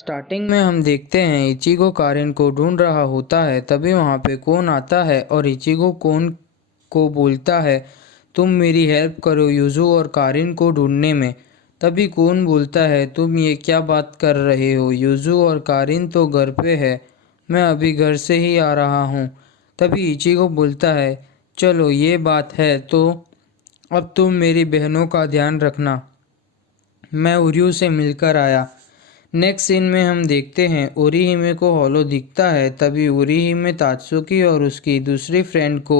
Starting में हम देखते हैं इचिगो कारिन को ढूंढ रहा होता है। तभी वहाँ पे कोन आता है और इचिगो कोन को बोलता है, तुम मेरी हेल्प करो युजू और कारिन को ढूंढने में। तभी कोन बोलता है, तुम ये क्या बात कर रहे हो, युजू और कारिन तो घर पे है, मैं अभी घर से ही आ रहा हूँ। तभी इचिगो बोलता है, चलो ये बात है तो अब तुम मेरी बहनों का ध्यान रखना, मैं उर्यू से मिलकर आया। नेक्स्ट सीन में हम देखते हैं ओरिहिमे को होलो दिखता है। तभी ओरिहिमे तात्सुकी और उसकी दूसरी फ्रेंड को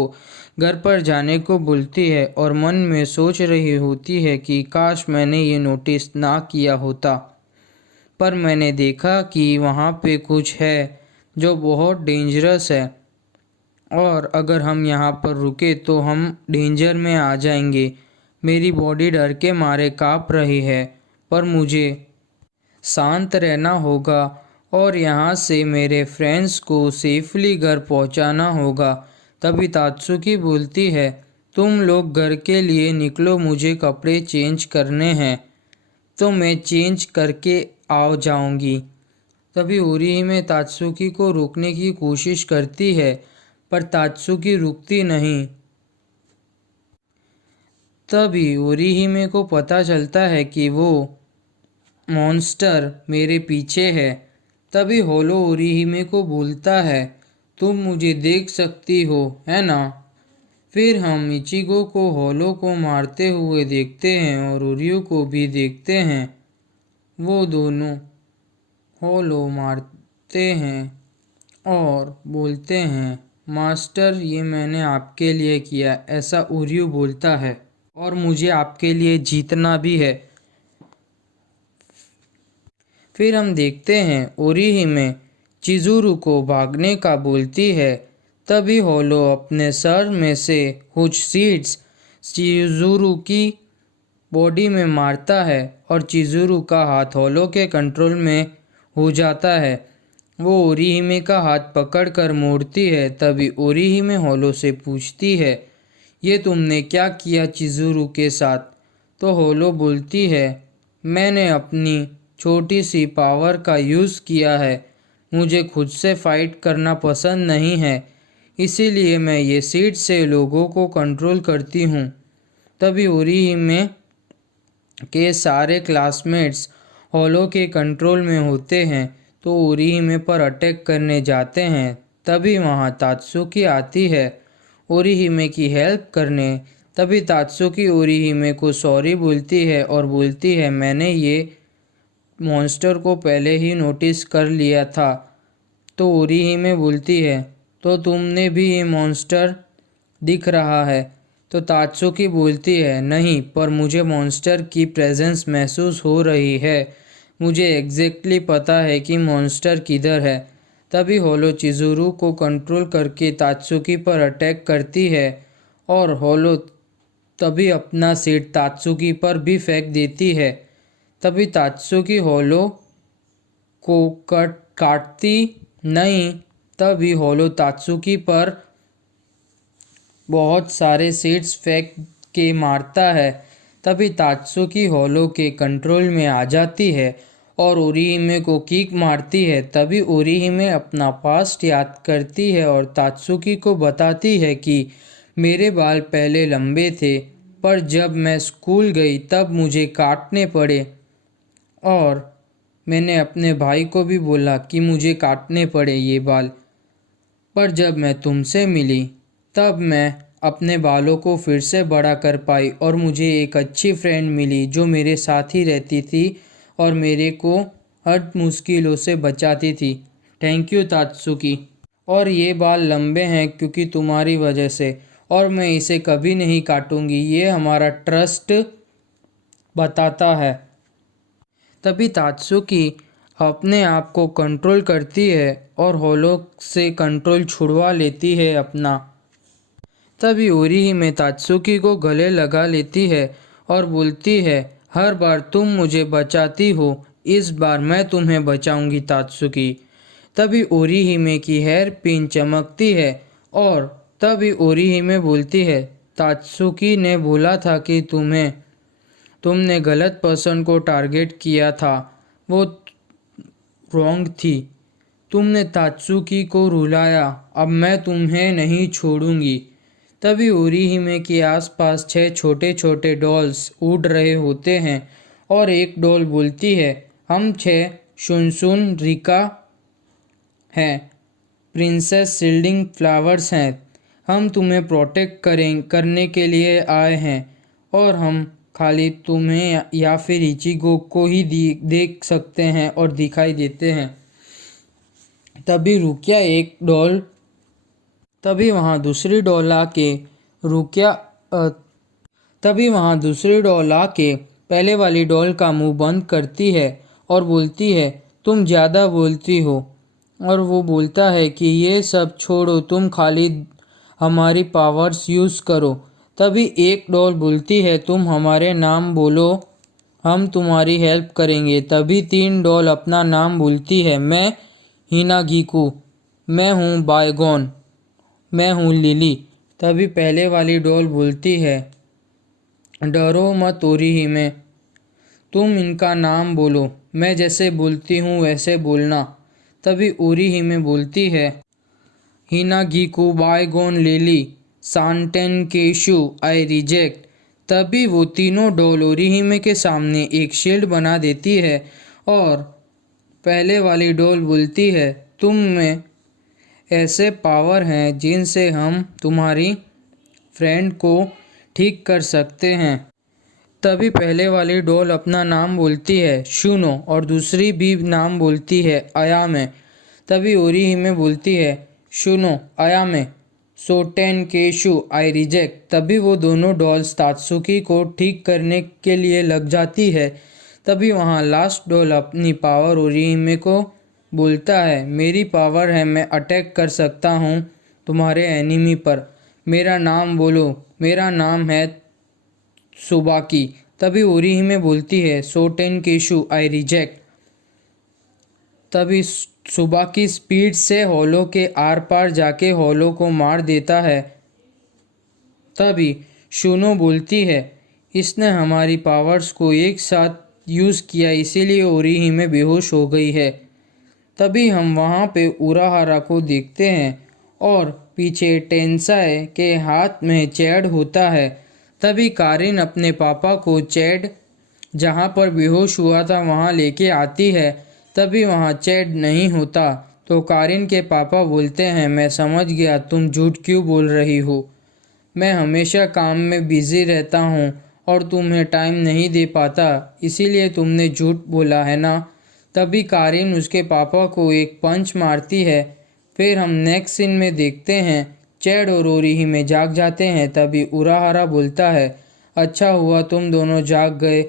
घर पर जाने को बोलती है और मन में सोच रही होती है कि काश मैंने ये नोटिस ना किया होता, पर मैंने देखा कि वहाँ पे कुछ है जो बहुत डेंजरस है और अगर हम यहाँ पर रुके तो हम डेंजर में आ जाएंगे। मेरी बॉडी डर के मारे काँप रही है, पर मुझे शांत रहना होगा और यहाँ से मेरे फ्रेंड्स को सेफली घर पहुँचाना होगा। तभी तात्सुकी बोलती है, तुम लोग घर के लिए निकलो, मुझे कपड़े चेंज करने हैं, तो मैं चेंज करके आ जाऊंगी। तभी ओरिहिमे तात्सुकी को रोकने की कोशिश करती है, पर तात्सुकी रुकती नहीं। तभी ओरिहिमे को पता चलता है कि वो मॉन्स्टर मेरे पीछे है। तभी होलो ओरिहिमे को बोलता है, तुम मुझे देख सकती हो है ना। फिर हम इचिगो को होलो को मारते हुए देखते हैं और उर्यू को भी देखते हैं। वो दोनों होलो मारते हैं और बोलते हैं, मास्टर ये मैंने आपके लिए किया, ऐसा उर्यू बोलता है, और मुझे आपके लिए जीतना भी है। फिर हम देखते हैं ओरिहिमे चिजुरू को भागने का बोलती है। तभी होलो अपने सर में से कुछ सीड्स चिजुरू की बॉडी में मारता है और चिजुरू का हाथ होलो के कंट्रोल में हो जाता है। वो ओरिहिमे का हाथ पकड़कर मोड़ती है। तभी ओरिहिमे होलो से पूछती है, ये तुमने क्या किया चिजुरू के साथ। तो होलो बोलती है, मैंने अपनी छोटी सी पावर का यूज़ किया है, मुझे खुद से फाइट करना पसंद नहीं है, इसीलिए मैं ये सीट से लोगों को कंट्रोल करती हूँ। तभी ओरिहिमे के सारे क्लासमेट्स होलो के कंट्रोल में होते हैं तो ओरिहिमे पर अटैक करने जाते हैं। तभी वहाँ तात्सुकी आती है ओरिहिमे की हेल्प करने। तभी तात्सुकी ओरिहिमे को सॉरी बोलती है और बोलती है, मैंने ये मॉन्स्टर को पहले ही नोटिस कर लिया था। तो ओरिहिमे बोलती है, तो तुमने भी ये मॉन्स्टर दिख रहा है। तो तात्सुकी बोलती है, नहीं, पर मुझे मॉन्स्टर की प्रेजेंस महसूस हो रही है, मुझे एग्जैक्टली पता है कि मॉन्स्टर किधर है। तभी होलो चिजुरू को कंट्रोल करके तात्सुकी पर अटैक करती है और होलो तभी अपना सिर तात्सुकी पर भी फेंक देती है। तभी तात्सुकी होलो को काटती नहीं। तभी होलो तात्सुकी पर बहुत सारे सीड्स फेंक के मारता है। तभी तात्सुकी होलो के कंट्रोल में आ जाती है और ओरिहिमे को किक मारती है। तभी ओरिहिमे अपना पास्ट याद करती है और तात्सुकी को बताती है कि मेरे बाल पहले लंबे थे, पर जब मैं स्कूल गई तब मुझे काटने पड़े और मैंने अपने भाई को भी बोला कि मुझे काटने पड़े ये बाल, पर जब मैं तुमसे मिली तब मैं अपने बालों को फिर से बड़ा कर पाई और मुझे एक अच्छी फ्रेंड मिली जो मेरे साथ ही रहती थी और मेरे को हर मुश्किलों से बचाती थी। Thank you Tatsuki. और ये बाल लंबे हैं क्योंकि तुम्हारी वजह से, और मैं इसे कभी नहीं काटूंगी, ये हमारा ट्रस्ट बताता है। तभी तात्सुकी अपने आप को कंट्रोल करती है और होलो से कंट्रोल छुड़वा लेती है अपना। तभी ओरिहिमे तात्सुकी को गले लगा लेती है और बोलती है, हर बार तुम मुझे बचाती हो, इस बार मैं तुम्हें बचाऊंगी तात्सुकी। तभी ओरिहिमे की हेयर पिन चमकती है और तभी ओरिहिमे बोलती है, तात्सुकी ने बोला था कि तुमने गलत पर्सन को टारगेट किया था, वो रॉन्ग थी। तुमने तात्सुकी को रुलाया, अब मैं तुम्हें नहीं छोड़ूंगी। तभी ओरिहिमे के आसपास 6 छोटे छोटे डॉल्स उड़ रहे होते हैं और एक डॉल बोलती है, हम 6 शुनशुन रिका हैं, प्रिंसेस सील्डिंग फ्लावर्स हैं। हम तुम्हें प्रोटेक्ट करने के लिए आए हैं और हम खाली तुम्हें या फिर इचिगो को ही देख सकते हैं और दिखाई देते हैं। तभी रुकिया एक डॉल तभी वहाँ दूसरी डॉल आके रुकिया तभी वहाँ दूसरी डॉल आके पहले वाली डॉल का मुंह बंद करती है और बोलती है, तुम ज़्यादा बोलती हो। और वो बोलता है कि ये सब छोड़ो, तुम खाली हमारी पावर्स यूज़ करो। तभी एक डॉल बोलती है, तुम हमारे नाम बोलो, हम तुम्हारी हेल्प करेंगे। तभी 3 डॉल अपना नाम बोलती है, मैं हिनागिकू, मैं हूँ बायगोन, मैं हूँ लिली। तभी पहले वाली डॉल बोलती है, डरो मत ओरिहिमे, तुम इनका नाम बोलो, मैं जैसे बोलती हूँ वैसे बोलना। तभी ओरिहिमे बोलती है, हिनागिकू बायगोन लिली सांटेन केशु आई रिजेक्ट। तभी वो तीनों डॉल ओरिहिमे के सामने एक शील्ड बना देती है और पहले वाली डॉल बोलती है, तुम में ऐसे पावर हैं जिनसे हम तुम्हारी फ्रेंड को ठीक कर सकते हैं। तभी पहले वाली डॉल अपना नाम बोलती है शुनो और दूसरी भी नाम बोलती है अयामे। तभी ओरिहिमे बोलती है, शुनो अयामे सोटेन केशु आई रिजेक्ट। तभी वो दोनों डॉल्स तात्सुकी को ठीक करने के लिए लग जाती है। तभी वहाँ लास्ट डॉल अपनी पावर ओरिहिमे को बोलता है, मेरी पावर है, मैं अटैक कर सकता हूँ तुम्हारे एनिमी पर, मेरा नाम बोलो, मेरा नाम है सुबाकी। तभी ओरिहिमे बोलती है, सोटेन केशु आई रिजेक्ट। तभी सुबाकी स्पीड से होलो के आर पार जाके होलो को मार देता है। तभी शुनो बोलती है, इसने हमारी पावर्स को एक साथ यूज़ किया, इसीलिए ओरिहिमे बेहोश हो गई है। तभी हम वहाँ पे उराहारा को देखते हैं और पीछे टेंसाए के हाथ में चैड होता है। तभी कारिन अपने पापा को चैड जहाँ पर बेहोश हुआ था वहाँ लेके आती है। तभी वहाँ चैड नहीं होता तो कारिन के पापा बोलते हैं, मैं समझ गया तुम झूठ क्यों बोल रही हो, मैं हमेशा काम में बिज़ी रहता हूँ और तुम्हें टाइम नहीं दे पाता, इसीलिए तुमने झूठ बोला है ना। तभी कारिन उसके पापा को एक पंच मारती है। फिर हम नेक्स्ट सीन में देखते हैं चैड और ओरिहिमे जाग जाते हैं। तभी उराहारा बोलता है, अच्छा हुआ तुम दोनों जाग गए।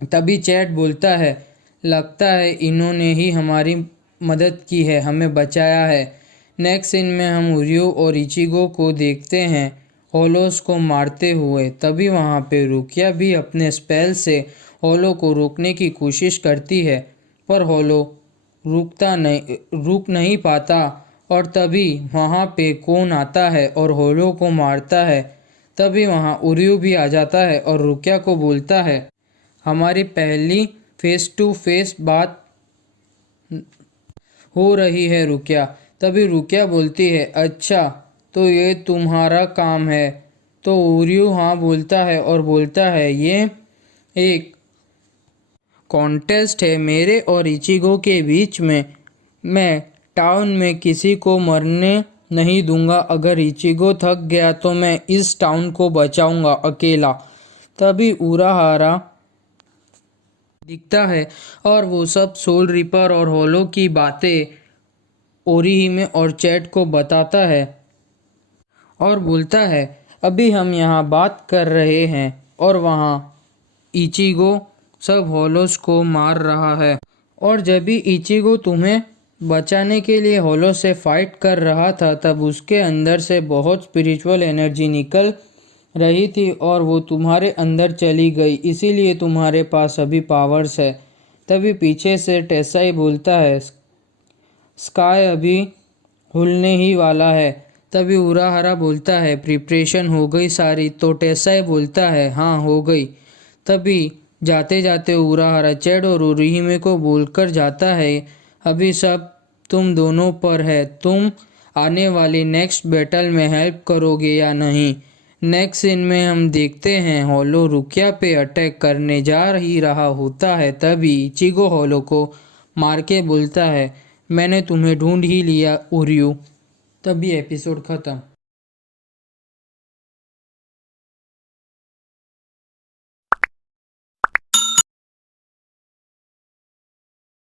तभी चैड बोलता है, लगता है इन्होंने ही हमारी मदद की है, हमें बचाया है। नेक्स्ट सीन में हम उरियो और इचिगो को देखते हैं होलोस को मारते हुए। तभी वहाँ पे रुकिया भी अपने स्पेल से होलो को रोकने की कोशिश करती है, पर होलो रुक नहीं पाता। और तभी वहाँ पे कौन आता है और होलो को मारता है। तभी वहाँ उरियो भी आ जाता है और रुकिया को बोलता है, हमारी पहली फेस टू फेस बात हो रही है रुकिया। तभी रुकिया बोलती है, अच्छा तो ये तुम्हारा काम है। तो उरियो हाँ बोलता है और बोलता है, ये एक कॉन्टेस्ट है मेरे और इचिगो के बीच में, मैं टाउन में किसी को मरने नहीं दूंगा, अगर इचिगो थक गया तो मैं इस टाउन को बचाऊंगा अकेला। तभी उराहारा दिखता है और वो सब सोल रिपर और होलो की बातें ओरिहिमे और चैड को बताता है और बोलता है, अभी हम यहाँ बात कर रहे हैं और वहाँ इचिगो सब होलोस को मार रहा है। और जब भी इचिगो तुम्हें बचाने के लिए होलो से फाइट कर रहा था तब उसके अंदर से बहुत स्पिरिचुअल एनर्जी निकल रही थी और वो तुम्हारे अंदर चली गई, इसीलिए तुम्हारे पास अभी पावर्स है। तभी पीछे से टेसाई बोलता है, स्काई अभी खुलने ही वाला है। तभी उराहारा बोलता है, प्रिपरेशन हो गई सारी। तो टेसाई बोलता है, हाँ हो गई। तभी जाते जाते उराहारा चैड और उरीहिमे को बोलकर जाता है, अभी सब तुम दोनों पर है, तुम आने वाली नेक्स्ट बैटल में हेल्प करोगे या नहीं। नेक्स्ट सीन में हम देखते हैं होलो रुकिया पे अटैक करने जा ही रहा होता है, तभी इचिगो होलो को मार के बोलता है, मैंने तुम्हें ढूंढ ही लिया उर्यू। तभी एपिसोड ख़त्म।